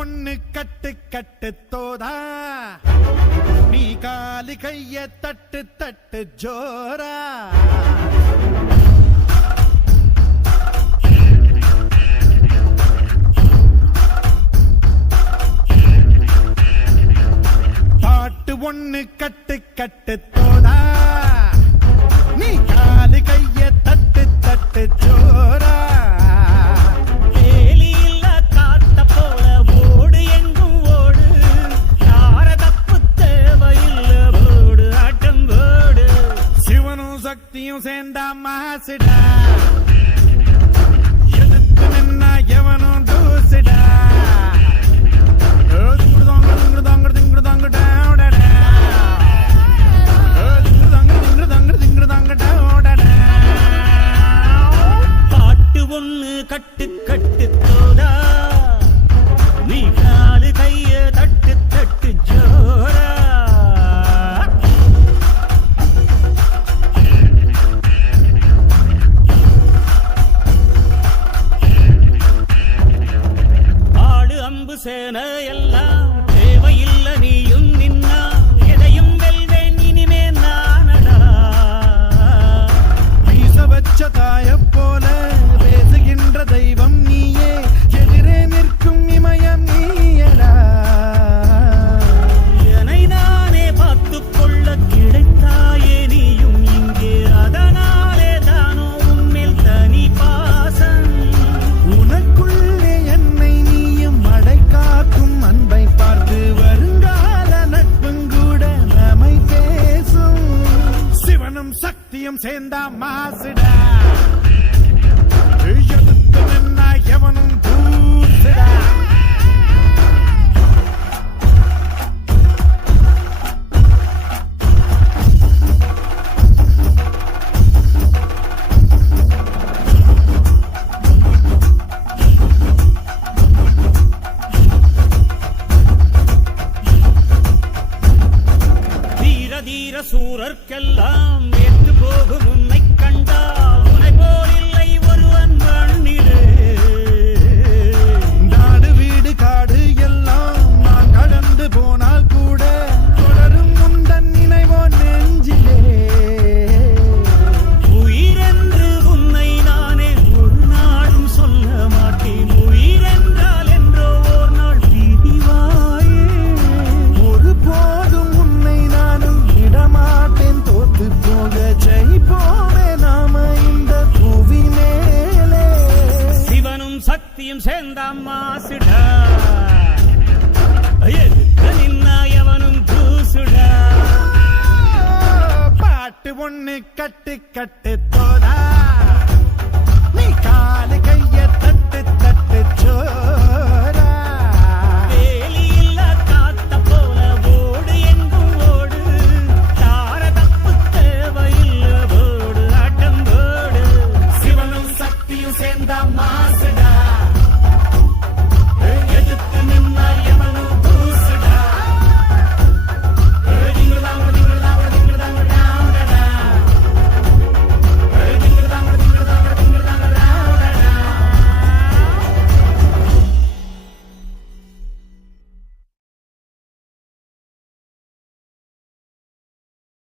ஒண்ணு கட்டு கட்டு தோதா. நீ காலி கைய தட்டு தட்டு ஜோரா. பாட்டு ஒண்ணு கட்டு கட்டு தோதா. மாசுடா. எதிர்த்து நின்னா எவனும் தூசுடா. கட்டு கட்டு സേനയല്ല in the Mazda. வீர சூரர்க்கெல்லாம் வேற்று போகும் உன்னை கண்டார் హింసేందమ్మాసుడా నిన్న ఎవను చూసుడా? పాటి ఉన్ని కట్టి కట్టి తోడా